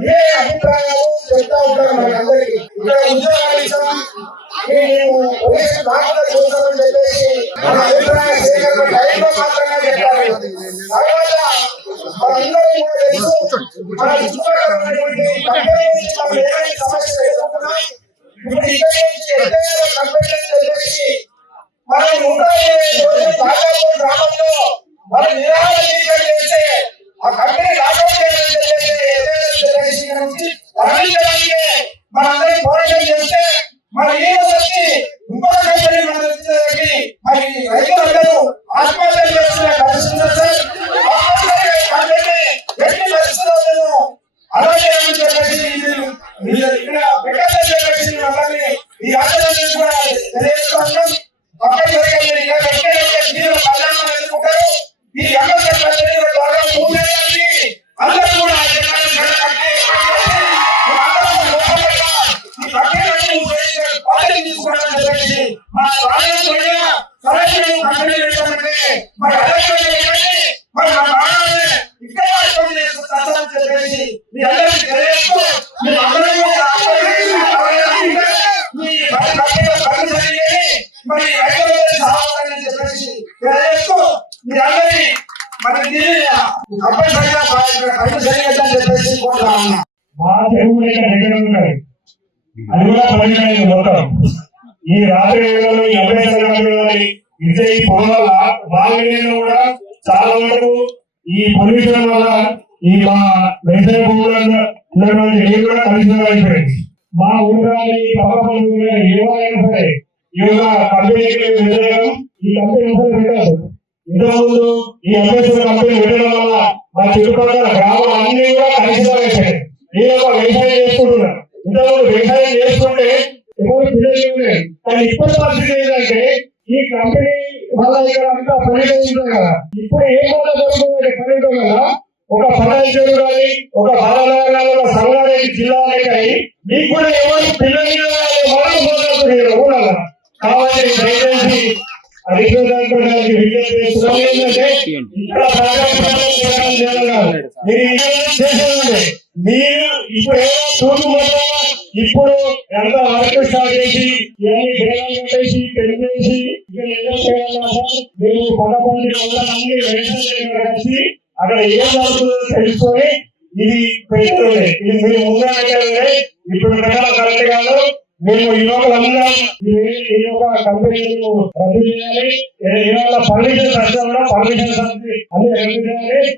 ఇదే అభిప్రాయాలు చెప్తా ఉంటారు మనకందరికి. ఇక్కడ ఉద్యోగాలు ఇస్తాం చూసామని చెప్పేసి మన అభిప్రాయ సేకరణ టైంలో మాత్రమే చెప్పాలి. తర్వాత మనందరూ కూడా తెలుసు మన చుట్టుపక్కల ఉన్నటువంటి సమస్యలు ఎదుర్కొన్నాం. ఇప్పుడు చెప్పేసి మనం 120 రోజులు గ్రామంలో మనం నిరాహార దీక్ష చేస్తే ఆ కంపెనీ లాకౌట్ మనందరం పోరాటం చేస్తే మన వచ్చి ఇంకొక కంపెనీ మరి రైతులందరూ ఆత్మహత్య చేస్తున్న పరిస్థితి సార్. అలాగే చెప్పేసి ఇక్కడ పెట్టాలని ఈ ఆందోళన కూడా తెలియజేస్తున్నాం. పక్కన మీరు కళ్యాణం ఎదుర్కొంటారు. ఈ ద్వారా మూడేళ్ళకి అందరూ కూడా తీసుకోవడానికి చెప్పేసి మన చెప్పేసి మీ అందరికీ తెలియజేస్తూ మీరు అందరూ మరి చెప్పేసి తెలియజేస్తూ మీ అందరి మనకి కంపల్సరిగా చెప్పేసి కోరుతా ఉన్నా. మా చెరువు దగ్గర ఉన్నాయి, అది కూడా పనిచేయలేదు మొత్తం. ఈ రాత్రి వేళల్లో ఈ అభ్యాసాలు ఇచ్చే ఈ పొలం వల్ల బాగా కూడా చాలా వరకు ఈ పొల్యూషన్ వల్ల ఈ మా వ్యవసాయ భూములలో నీరు కూడా కలుషితం అయిపోయింది. మా ఊళ్ళో ఏమైనా సరే ఈ యొక్క కంపెనీకి వ్యతిరేకం. ఈ కంపెనీ పెట్టారు. ఇంతకుముందు ఈ అభ్యర్థుల కంపెనీ పెట్టడం వల్ల మా చుట్టుపక్కల గ్రామాలన్నీ కూడా కలుషితం అయిపోయాయి. ఈ యొక్క వ్యవసాయం చేసుకుంటున్నారు. ఇంతకుముందు వ్యవసాయం చేసుకుంటే ఎవరు పిల్లలు, కానీ ఇప్పటి పరిస్థితి ఏంటంటే ఈ కంపెనీ వల్ల ఇక్కడ అంతా పనిచేస్తుంది కదా. ఇప్పుడు ఏం వల్ల జరుగుతుంది పనితో కదా ఒక పదహైదు కానీ ఒక బాలనగరాలు ఒక సంగారెడ్డి జిల్లాలే కానీ మీకు కూడా ఎవరు పిల్లలు కాబట్టి దయచేసి అధికారులకు విజ్ఞప్తి చేస్తున్నాం ఏంటంటే ఇక్కడ మీరు ఇప్పుడు ఇప్పుడు ఎంత వర్క్ స్టార్ట్ చేసి పెట్టేసి పెరిగేసి మేము పదకొండు అన్ని కలిసి అక్కడ ఏం జరుగుతుందో తెలుసుకొని ఇది పెట్టుకోండి. ఇది మీరు ముందే ఇప్పుడు ప్రకారం కరెక్ట్ కాదు. మేము ఈ లోపలందరం ఈ యొక్క కంపెనీలు రద్దు చేయాలి. పర్మిషన్ అన్ని రద్దు చేయాలి.